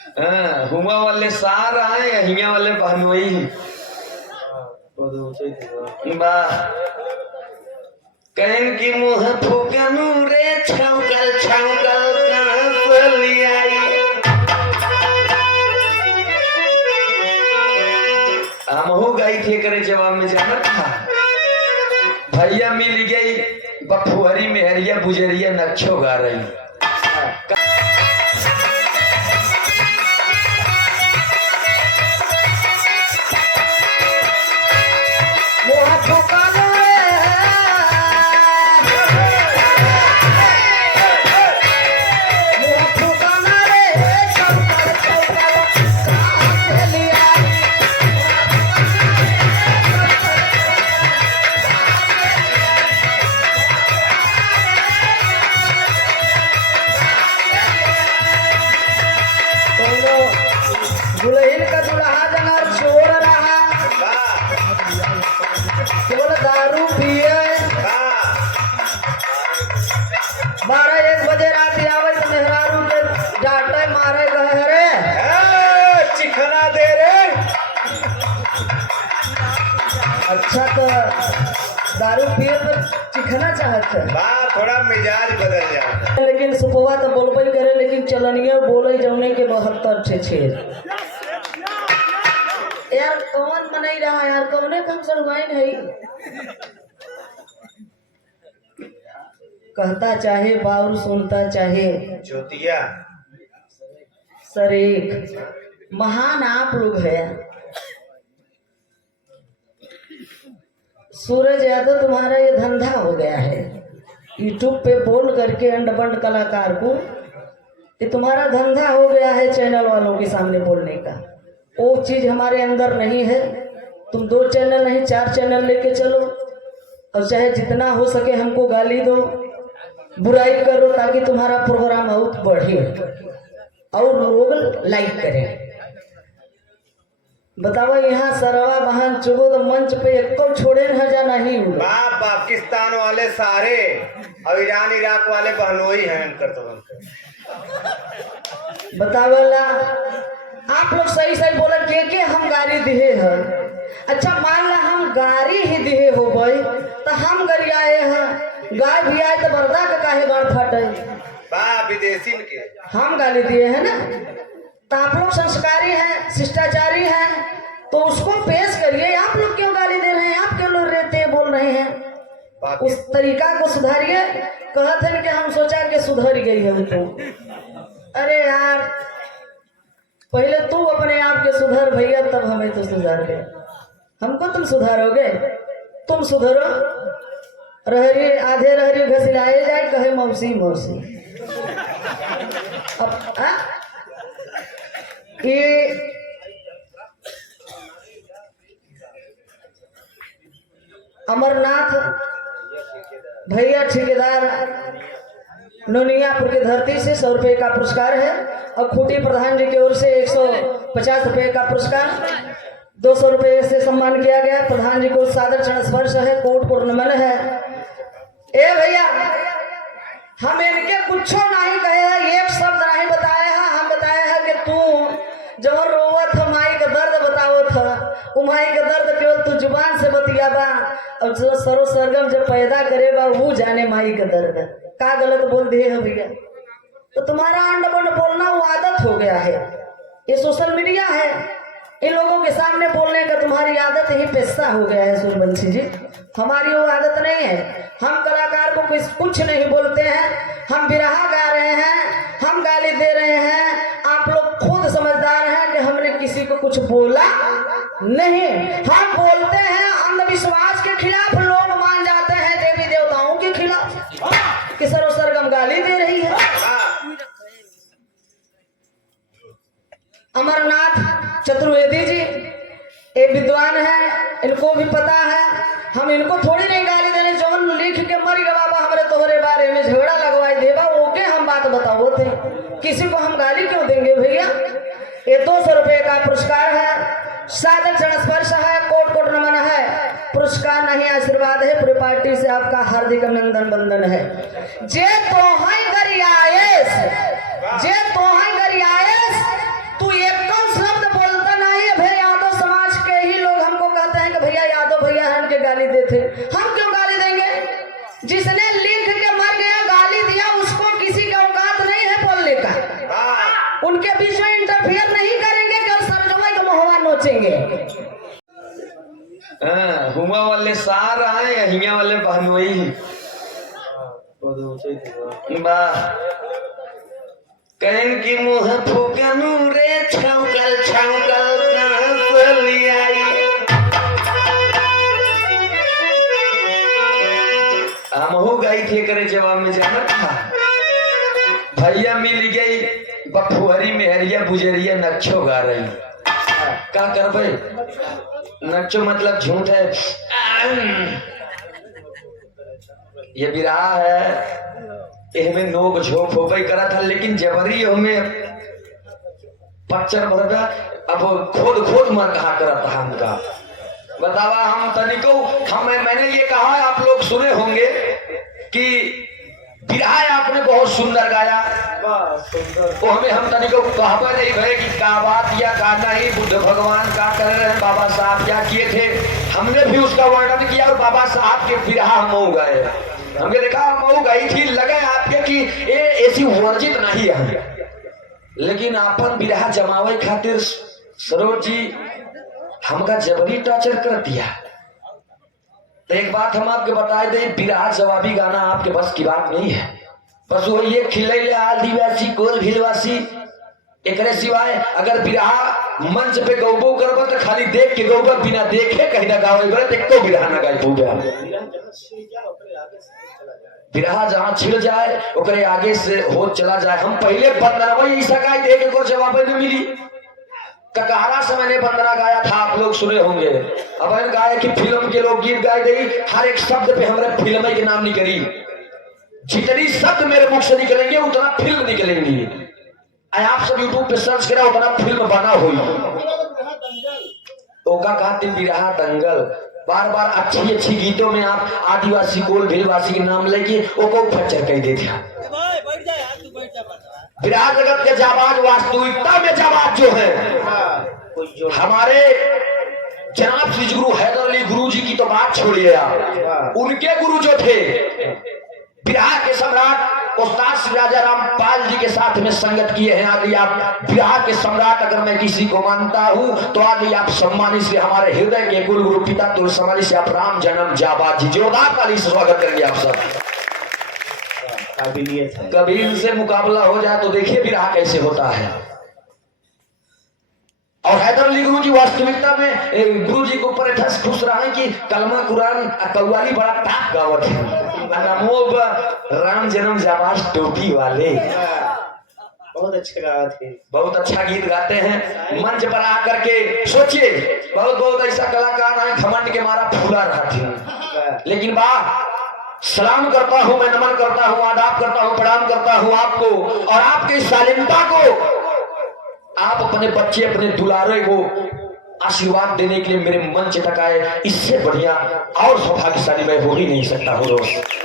हाँ, हुआ वाले सार आए हिया वाले बहनोई बा कहन की मुँह फूकनू रे छौकल छौकल कहाँ से लियाई हमहू गई थे करे जवाब में जाना था भैया मिल गई बफुहरी मेहरिया बुजरिया नक्शो गा रही दुल्हन का दुल्हा जनार छोड़ रहा केवल दारू पिए 12-1 बजे रात आवे तो मेहरारू के डांटे मारे गए रे चिखना दे रे अच्छा तो दारू पिए तो चिखना चाहते थोड़ा मिजाज बदल जाए लेकिन सुपवा तो बोलबे करे लेकिन चलनिया बोले जौने के 72 छे यार कौन मनाई रहा यार कौने कम सड़वाइन है कहता चाहे बाउर सुनता चाहे ज्योतिया सर एक महान आप लोग है सूरज यादव तुम्हारा ये धंधा हो गया है यूट्यूब पे बोल करके अंड बंड कलाकार को ये तुम्हारा धंधा हो गया है चैनल वालों के सामने बोलने का वो चीज हमारे अंदर नहीं है तुम 2 चैनल नहीं 4 चैनल लेके चलो और चाहे जितना हो सके हमको गाली दो बुराई करो ताकि तुम्हारा प्रोग्राम और बढ़े और लोग लाइक करें बताओ यहाँ सरवा बहन चुगो तो मंच पे एक छोड़े न जाना ही पाकिस्तान वाले सारे और ईरान इराक वाले बहनोई हैं बतावला आप लोग सही सही बोला के हम गाड़ी दिए हैं अच्छा मान ला हम गाड़ी ही दिए हो गई तो हम गरियाए हैं गाय भी आए तो बर्दा का काहे गाड़ फटे विदेशी के हम गाली दिए हैं ना तो आप लोग संस्कारी हैं शिष्टाचारी हैं तो उसको पेश करिए आप लोग क्यों गाली दे रहे हैं आप क्यों रहते बोल रहे हैं उस तरीका को सुधारिए कहते हैं कि हम सोचा कि सुधर गई है तो अरे यार पहले तू अपने आप के सुधर भैया तब हमें तो सुधार गए हमको तुम सुधारोगे तुम सुधरो रहरी आधे रहरी घसिलाए जाए कहे मौसी मौसी अब ये अमरनाथ भैया ठेकेदार नोनियापुर की धरती से 100 रुपये का पुरस्कार है और खूटी प्रधान जी की ओर से 150 रुपये का पुरस्कार 200 रुपये से सम्मान किया गया प्रधान जी को सादर चरण स्पर्श है कोट कोट नमन है ए भैया हम इनके कुछ नहीं कहे हैं एक शब्द नहीं बताए हैं हम बताए हैं कि तू जब रोवत माई का दर्द बताओ था वो माई का दर्द केवल तू जुबान से बतिया बा और जो सरो सरगम जब पैदा करे बा वो जाने माई का दर्द का गलत बोल दिए है भैया तो तुम्हारा अंड बंड बोलना वो आदत हो गया है ये सोशल मीडिया है इन लोगों के सामने बोलने का तुम्हारी आदत ही पेशा हो गया है सूर्यवंशी जी हमारी वो आदत नहीं है हम कलाकार को कुछ नहीं बोलते हैं हम बिरहा गा रहे हैं हम गाली दे रहे हैं आप लोग खुद समझदार हैं कि हमने किसी को कुछ बोला नहीं हम बोलते हैं अंधविश्वास के खिलाफ लोग मान जाते हैं देवी देवताओं के खिलाफ कि सरो सरगम गाली दे रही है अमरनाथ चतुर्वेदी जी एक विद्वान है इनको भी पता है हम इनको थोड़ी नहीं गाली देने जौन लिख के मरी गए बाबा हमारे तोहरे बारे में झगड़ा लगवाई देवा ओके हम बात बताओ थे किसी को हम गाली क्यों देंगे भैया ये 200 रुपये का पुरस्कार है सादर चरण स्पर्श है कोट कोट नमन है पुरस्कार नहीं आशीर्वाद है पूरी पार्टी से आपका हार्दिक अभिनंदन बंदन है जे तो गरियाएस उनके बीच में इंटरफेयर नहीं करेंगे, कल सरजवाई का महुआ नोचेंगे। हुआ वाले सार आए, हिया वाले बहनोई वाह कहन की मुँह फूकनू रे छौकल छौकल कहाँ से लियाई। हमहू गई थे करे जवाब में जाना था भैया मिल गई बफुहरी मेहरिया बुजरिया नक्शो गा रही। क्या कर भाई नक्शो मतलब झूठ है, ये बिरहा है इनमें नोक झोंक हो पाई करा था, लेकिन जबरी हमें पच्चर भरगा अब खोद खोद मर कहा करा था हमका। बतावा हम तनिको मैंने ये कहा आप लोग सुने होंगे कि बिरहा आपने बहुत सुंदर गाया, तो हमें हम तनिको कहवा नहीं भाई कि का बात या का नहीं, बुद्ध भगवान का कर रहे हैं, बाबा साहब क्या किए थे, हमने भी उसका वर्णन किया और बाबा साहब के बिरहा हम गए। हमने देखा हम गई थी, लगे आपके कि ये ऐसी वर्जित नहीं है, लेकिन अपन बिरहा जमावे खातिर सरोज जी हमका जबरी टॉर्चर कर दिया। तो एक बात हम आपके बता दें, बिरहा जवाबी गाना आपके बस की बात नहीं है। बस वो ये खिलैले आदिवासी कोल भिलवासी एकरे सिवाय अगर बिरहा मंच पे गौबो करबो तो खाली देख के गौबो, बिना देखे कहीं ना गावे बरे एको बिरहा ना गाई पूजा। बिरहा जहाँ छिड़ जाए ओकरे आगे से हो चला जाए। हम पहले बंदना वही ऐसा गाय देख एक और जवाब में मिली। ककहरा से मैंने बंदना गाया था, आप लोग सुने होंगे। अब इन गाय की फिल्म के लोग गीत गाए गई, हर एक शब्द पे हमारे फिल्म के नाम निकली। जितनी शब्द मेरे मुख से निकलेंगे उतना फिल्म निकलेंगी। आप सब यूट्यूब पे सर्च करा उतना फिल्म बना हुई। ओका कहते बिरहा दंगल, बार बार अच्छी अच्छी गीतों में आप आदिवासी कोल भिलवासी के नाम लेके ओको फच्चर कह देते। बिरहा जगत के जाबाज वास्तविकता में जाबाज जो है हमारे जनाब श्री गुरु हैदर अली गुरु जी की तो बात छोड़िए आप, उनके गुरु जो थे बिरहा के सम्राट उस्ताद श्री राजा रामपाल जी के साथ में संगत किए हैं। आदि आप बिरहा के सम्राट अगर मैं किसी को मानता हूं तो आदि आप सम्मानित से हमारे हृदय के कुल गुरु पिता तुलसी से आप राम जन्म जाबाज जी जोरदार ताली से स्वागत करेंगे आप सब। कभी इनसे मुकाबला हो जाए तो देखिए बिरहा कैसे होता है। और हैदर अली गुरु जी वास्तविकता में गुरु जी के ऊपर खुश रहा है कि कलमा कुरान कव्वाली बड़ा टाप गावत है। नमो राम जन्म जाबाज टोपी वाले बहुत अच्छा गाते हैं, बहुत अच्छा गीत गाते हैं। मंच पर आकर के सोचिए बहुत बहुत ऐसा कलाकार है घमंड के मारा फूला रहा थी, लेकिन वाह सलाम करता हूं मैं, नमन करता हूं, आदाब करता हूं, प्रणाम करता हूं आपको और आपकी शालीनता को। आप अपने बच्चे अपने दुलारे को आशीर्वाद देने के लिए मेरे मंच तक आए, इससे बढ़िया और सौभाग्यशाली मैं हो ही नहीं सकता हूँ दोस्त।